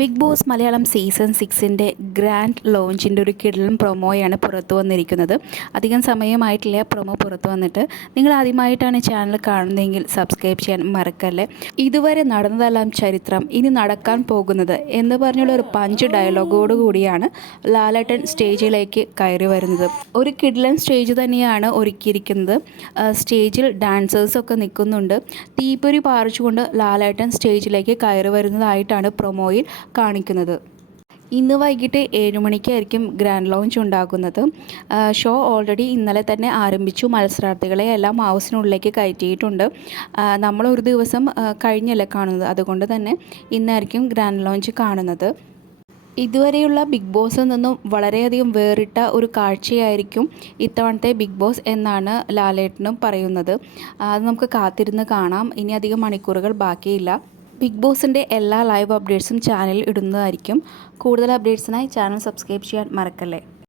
Big boss Malayalam season സിക്സിന്റെ grand ലോഞ്ചിന്റെ ഒരു കിടലൻ പ്രൊമോയാണ് പുറത്തു വന്നിരിക്കുന്നത്. അധികം സമയമായിട്ടില്ല പ്രൊമോ പുറത്തു വന്നിട്ട്. നിങ്ങൾ ആദ്യമായിട്ടാണ് ചാനൽ കാണുന്നതെങ്കിൽ സബ്സ്ക്രൈബ് ചെയ്യാൻ മറക്കല്ലേ? ഇതുവരെ നടന്നതെല്ലാം ചരിത്രം ഇനി നടക്കാൻ പോകുന്നത് എന്ന് പറഞ്ഞുള്ള ഒരു പഞ്ച് ഡയലോഗോട് കൂടിയാണ് ലാലേട്ടൻ സ്റ്റേജിലേക്ക് കയറി വരുന്നത്. ഒരു കിഡ്ലൻ സ്റ്റേജ് തന്നെയാണ് ഒരുക്കിയിരിക്കുന്നത്. സ്റ്റേജിൽ ഡാൻസേഴ്സൊക്കെ നിൽക്കുന്നുണ്ട്. തീപ്പൊരി പാറിച്ചുകൊണ്ട് ലാലേട്ടൻ സ്റ്റേജിലേക്ക് കയറി വരുന്നതായിട്ടാണ് പ്രൊമോയിൽ കാണിക്കുന്നത്. ഇന്ന് വൈകിട്ട് ഏഴ് മണിക്കായിരിക്കും ഗ്രാൻഡ് ലോഞ്ച് ഉണ്ടാകുന്നത്. ഷോ ഓൾറെഡി ഇന്നലെ തന്നെ ആരംഭിച്ചു. മത്സരാർത്ഥികളെ എല്ലാം ഹൗസിനുള്ളിലേക്ക് കയറ്റിയിട്ടുണ്ട്. നമ്മൾ ഒരു ദിവസം കഴിഞ്ഞല്ലേ കാണുന്നത്? അതുകൊണ്ട് തന്നെ ഇന്നായിരിക്കും ഗ്രാൻഡ് ലോഞ്ച് കാണുന്നത്. ഇതുവരെയുള്ള ബിഗ് ബോസിൽ നിന്നും വളരെയധികം വേറിട്ട ഒരു കാഴ്ചയായിരിക്കും ഇത്തവണത്തെ ബിഗ് ബോസ് എന്നാണ് ലാലേട്ടനും പറയുന്നത്. അത് നമുക്ക് കാത്തിരുന്ന് കാണാം. ഇനി അധികം മണിക്കൂറുകൾ ബാക്കിയില്ല. ബിഗ് ബോസിന്റെ എല്ലാ ലൈവ് അപ്ഡേറ്റ്സും ചാനലിൽ ഇടുന്നതായിരിക്കും. കൂടുതൽ അപ്ഡേറ്റ്സിനായി ചാനൽ സബ്സ്ക്രൈബ് ചെയ്യാൻ മറക്കല്ലേ.